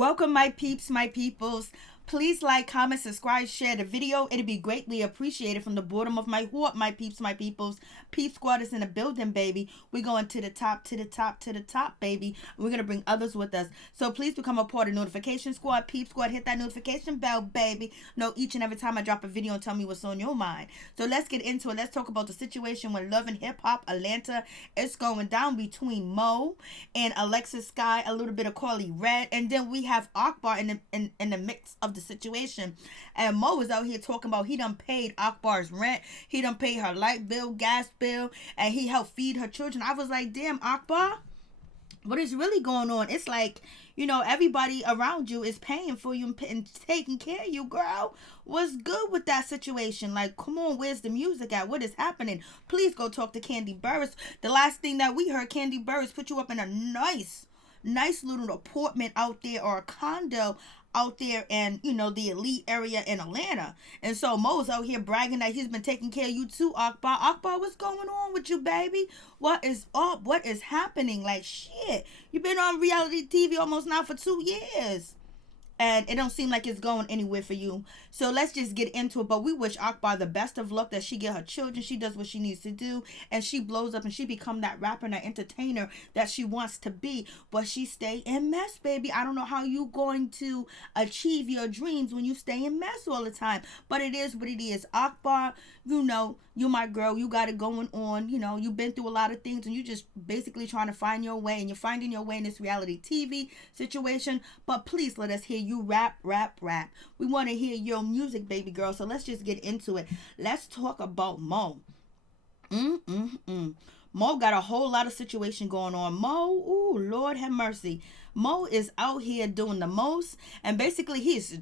Welcome, my peeps, my peoples. Please like, comment, subscribe, share the video. It'd be greatly appreciated from the bottom of my heart, my peeps, my peoples. Peep Squad is in the building, baby. We're going to the top, to the top, to the top, baby. We're going to bring others with us. So please become a part of Notification Squad. Peep Squad, hit that notification bell, baby. Know each and every time I drop a video and tell me what's on your mind. So let's get into it. Let's talk about the situation with Love&HipHopAtlanta. It's going down between Mo and Alexis Sky, a little bit of Karlie Redd. And then we have Akbar in the mix of the situation. And Mo is out here talking about he done paid Akbar's rent, he done paid her light bill, gas bill, and he helped feed her children. I was like, damn, Akbar, what is really going on? It's like, everybody around you is paying for you and taking care of you, girl. What's good with that situation? Like, come on, where's the music at? What is happening? Please go talk to Kandi Burruss. The last thing that we heard, Kandi Burruss put you up in a nice little apartment out there, or a condo out there in, the elite area in Atlanta. And so Mo's out here bragging that he's been taking care of you too, Akbar. Akbar, what's going on with you, baby? What is up? What is happening? Like, shit, you've been on reality TV almost now for 2 years. And it don't seem like it's going anywhere for you. So let's just get into it. But we wish Akbar the best of luck, that she get her children. She does what she needs to do. And she blows up and she become that rapper and that entertainer that she wants to be. But she stay in mess, baby. I don't know how you going to achieve your dreams when you stay in mess all the time. But it is what it is. Akbar, you my girl. You got it going on. You've been through a lot of things. And you just basically trying to find your way. And you're finding your way in this reality TV situation. But please let us hear you rap. We want to hear your music, baby girl. So let's just get into it. Let's talk about Mo. Mo got a whole lot of situation going on. Mo, ooh, Lord have mercy. Mo is out here doing the most, and basically he's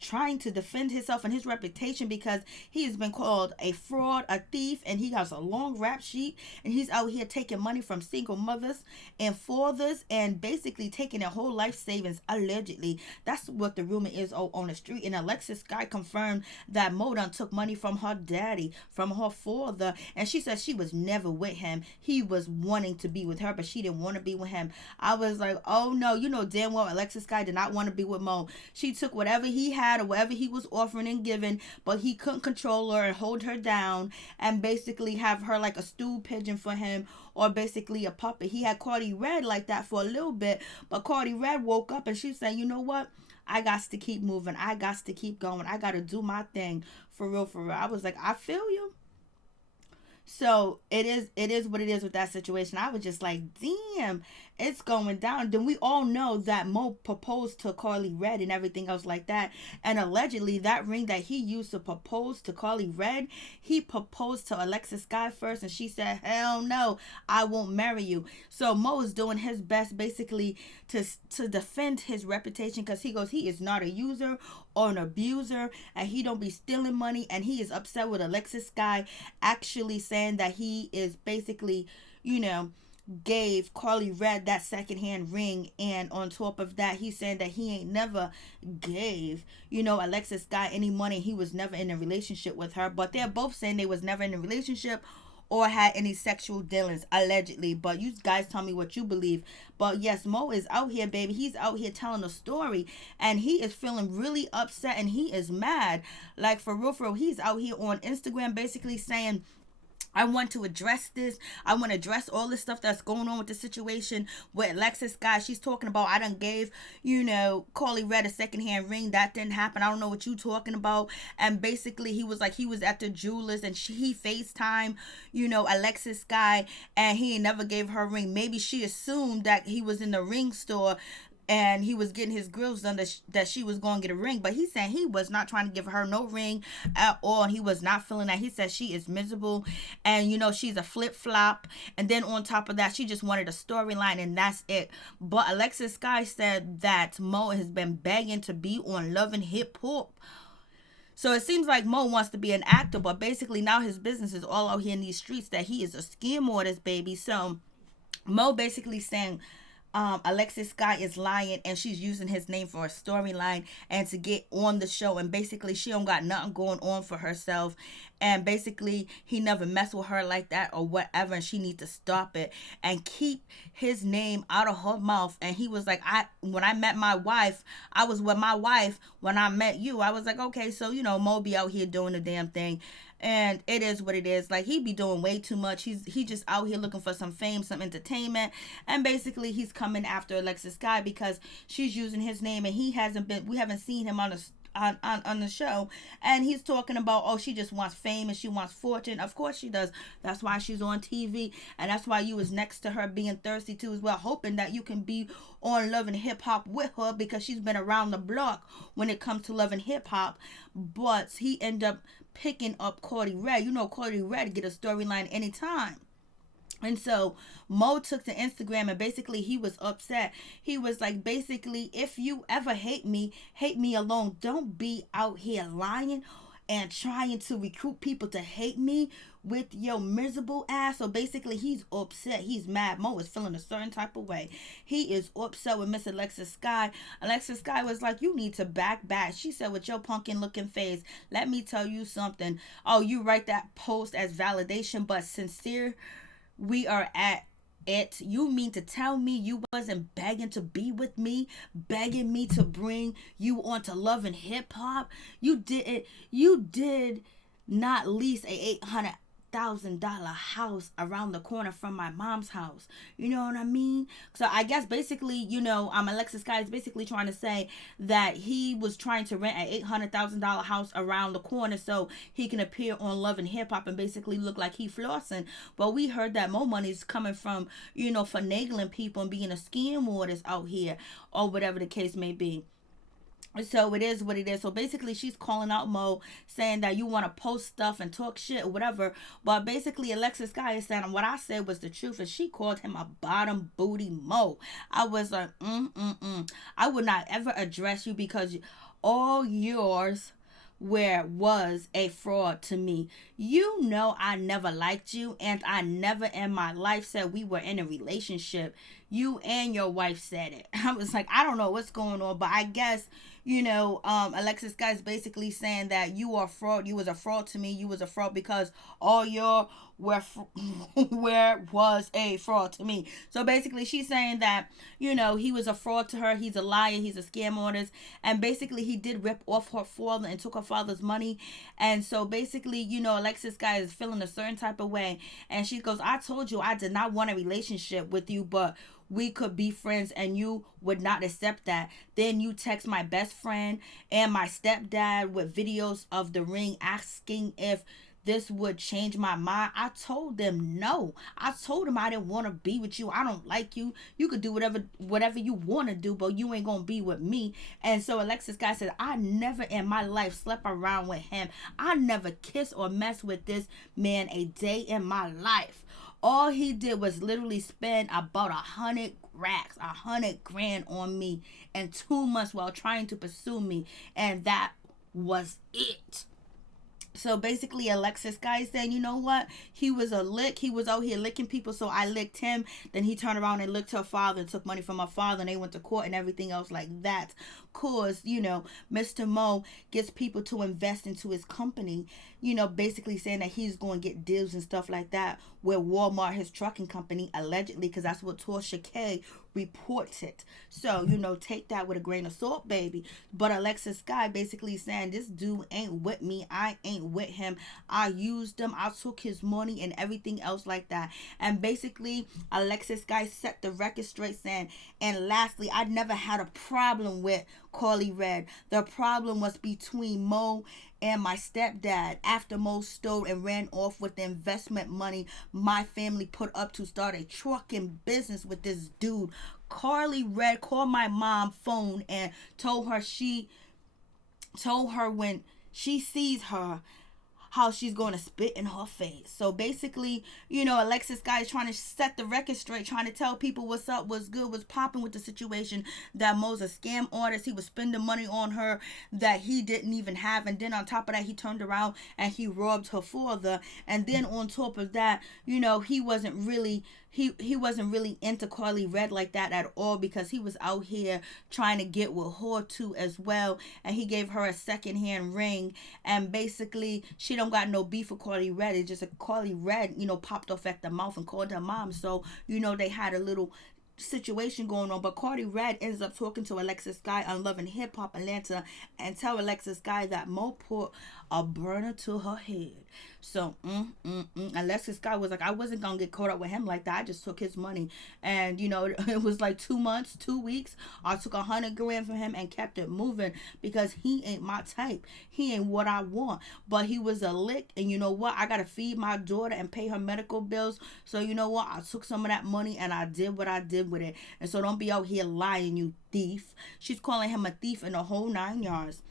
trying to defend himself and his reputation because he has been called a fraud, a thief, and he has a long rap sheet, and he's out here taking money from single mothers and fathers and basically taking their whole life savings, allegedly. That's what the rumor is on the street. And Alexis Sky confirmed that Mo done took money from her daddy, from her father, and she said she was never with him. He was wanting to be with her, but she didn't want to be with him. I was like, oh no, damn well Alexis Sky did not want to be with Mo. She took whatever he had or whatever he was offering and giving, but he couldn't control her and hold her down and basically have her like a stool pigeon for him, or basically a puppet. He had Karlie Redd like that for a little bit, but Karlie Redd woke up and she said, you know what? I got to keep moving. I got to keep going. I got to do my thing for real, for real. I was like, I feel you. So it is what it is with that situation. I was just like, damn, it's going down. Then we all know that Mo proposed to Karlie Redd and everything else like that. And allegedly that ring that he used to propose to Karlie Redd, he proposed to Alexis Sky first, and she said, hell no, I won't marry you. So Mo is doing his best basically to defend his reputation, because he goes, he is not a user or an abuser, and he don't be stealing money. And he is upset with Alexis Sky actually saying that he is basically, gave Karlie Redd that secondhand ring. And on top of that, he's saying that he ain't never gave, Alexis Sky any money. He was never in a relationship with her. But they're both saying they was never in a relationship or had any sexual dealings, allegedly. But you guys tell me what you believe. But yes, Mo is out here, baby. He's out here telling a story, and he is feeling really upset, and he is mad. Like, for real, he's out here on Instagram basically saying, I want to address this. I want to address all this stuff that's going on with the situation with Alexis Sky. She's talking about, I done gave, Karlie Redd a secondhand ring. That didn't happen. I don't know what you talking about. And basically he was like, he was at the jewelers and he FaceTime, Alexis Sky, and he ain't never gave her a ring. Maybe she assumed that he was in the ring store and he was getting his grills done, that she was going to get a ring. But he's saying he was not trying to give her no ring at all. He was not feeling that. He said she is miserable and, she's a flip-flop. And then on top of that, she just wanted a storyline, and that's it. But Alexis Sky said that Mo has been begging to be on Love and Hip Hop. So it seems like Mo wants to be an actor, but basically now his business is all out here in these streets, that he is a scam artist, baby. So Mo basically saying, Alexis Sky is lying and she's using his name for a storyline and to get on the show, and basically she don't got nothing going on for herself, and basically he never messed with her like that or whatever, and she need to stop it and keep his name out of her mouth. And he was like, when I met my wife, I was with my wife when I met you. I was like, okay, so Mo be out here doing the damn thing, and it is what it is. Like, he be doing way too much. He just out here looking for some fame, some entertainment, and basically he's coming after Alexis Sky because she's using his name, and we haven't seen him on the show, and he's talking about, oh, she just wants fame and she wants fortune. Of course she does. That's why she's on TV, and that's why you was next to her being thirsty too as well, hoping that you can be on Love and Hip Hop with her, because she's been around the block when it comes to Love and Hip Hop. But he ended up picking up Karlie Redd. Karlie Redd get a storyline anytime. And so Mo took to Instagram, and basically he was upset. He was like, basically, if you ever hate me alone. Don't be out here lying and trying to recruit people to hate me with your miserable ass. So basically he's upset. He's mad. Mo is feeling a certain type of way. He is upset with Miss Alexis Sky. Alexis Sky was like, you need to back. She said, with your pumpkin looking face, let me tell you something. Oh, you write that post as validation, but sincere we are at it. You mean to tell me you wasn't begging to be with me, begging me to bring you onto Love and Hip Hop? You did not lease a $800,000 house around the corner from my mom's house. You know what I mean? So I guess basically, Alexis Sky is basically trying to say that he was trying to rent an $800,000 house around the corner so he can appear on Love and Hip Hop and basically look like he flossing. But we heard that more money is coming from, finagling people and being a scam artist out here, or whatever the case may be. So it is what it is. So basically she's calling out Mo, saying that you want to post stuff and talk shit or whatever. But basically Alexis Sky is saying what I said was the truth, and she called him a bottom booty Mo. I was like, I would not ever address you because all yours was a fraud to me. I never liked you, and I never in my life said we were in a relationship. You and your wife said it. I was like, I don't know what's going on, but I guess Alexis Sky is basically saying that you are fraud. You was a fraud to me. You was a fraud because all your where was a fraud to me. So basically she's saying that, he was a fraud to her. He's a liar. He's a scam artist. And basically he did rip off her father and took her father's money. And so basically, Alexis Sky is feeling a certain type of way. And she goes, I told you I did not want a relationship with you, but we could be friends, and you would not accept that. Then you text my best friend and my stepdad with videos of the ring asking if this would change my mind. I told them no. I told them I didn't want to be with you. I don't like you. You could do whatever you want to do, but you ain't gonna be with me. And so Alexis Sky said, I never in my life slept around with him. I never kissed or messed with this man a day in my life. All he did was literally spend about 100 grand on me in 2 months while trying to pursue me, and that was it. So basically Alexis Sky saying, you know what? He was a lick. He was out here licking people, so I licked him. Then he turned around and licked her father and took money from her father, and they went to court and everything else like that. Cause, Mr. Mo gets people to invest into his company, basically saying that he's going to get deals and stuff like that with Walmart, his trucking company, allegedly, because that's what Tasha K reported. So, take that with a grain of salt, baby. But Alexis Sky basically saying, this dude ain't with me. I ain't with him. I used him. I took his money and everything else like that. And basically, Alexis Sky set the record straight, saying, and lastly, I never had a problem with Karlie Redd. The problem was between Mo and my stepdad. After Mo stole and ran off with the investment money my family put up to start a trucking business with this dude, Karlie Redd called my mom phone and told her when she sees her how she's going to spit in her face. So basically, Alexis Sky is trying to set the record straight, trying to tell people what's up, what's good, what's popping with the situation, that Mo's a scam artist. He was spending money on her that he didn't even have. And then on top of that, he turned around and he robbed her father. And then on top of that, he wasn't really he wasn't really into Karlie Redd like that at all, because he was out here trying to get with her too as well, and he gave her a secondhand ring, and basically she don't got no beef with Karlie Redd. It's just a Karlie Redd, popped off at the mouth and called her mom, so they had a little situation going on. But Karlie Redd ends up talking to Alexis Sky on Love&HipHopAtlanta and tell Alexis Sky that Mo put a burner to her head. So Alexis Sky was like, I wasn't gonna get caught up with him like that. I just took his money, and it was like 2 months, 2 weeks. I took 100 grand from him and kept it moving, because he ain't my type. He ain't what I want. But he was a lick, and you know what? I gotta feed my daughter and pay her medical bills. So you know what? I took some of that money and I did what I did with it. And so don't be out here lying, you thief. She's calling him a thief in the whole 9 yards.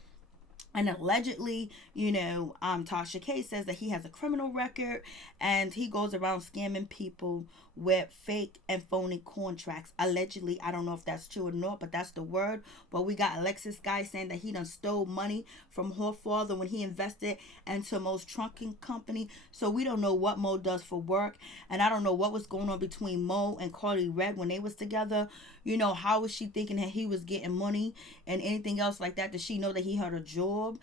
And allegedly, Tasha K says that he has a criminal record, and he goes around scamming people with fake and phony contracts. Allegedly, I don't know if that's true or not, but that's the word. But we got Alexis Sky saying that he done stole money from her father when he invested into Mo's trunking company. So we don't know what Mo does for work, and I don't know what was going on between Mo and Karlie Redd when they was together. How was she thinking that he was getting money and anything else like that? Did she know that he had a job?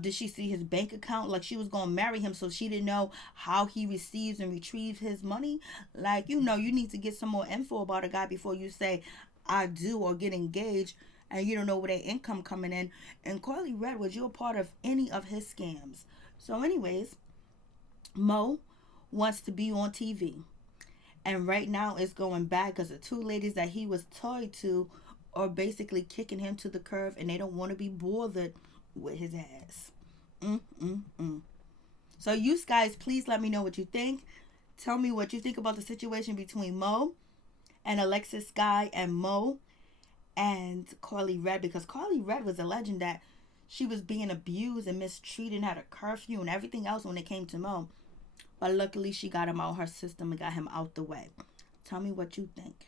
Did she see his bank account? Like, she was going to marry him, so she didn't know how he receives and retrieves his money. Like, you need to get some more info about a guy before you say, I do, or get engaged, and you don't know where their income coming in. And Karlie Redd, was you a part of any of his scams? So anyways, Mo wants to be on TV. And right now it's going bad because the two ladies that he was tied to are basically kicking him to the curb, and they don't want to be bothered with his ass. So you guys, please let me know what you think. Tell me what you think about the situation between Mo and Alexis Sky, and Mo and Karlie Redd, because Karlie Redd was alleging that she was being abused and mistreated, had a curfew and everything else when it came to Mo. But luckily she got him out her system and got him out the way. Tell me what you think.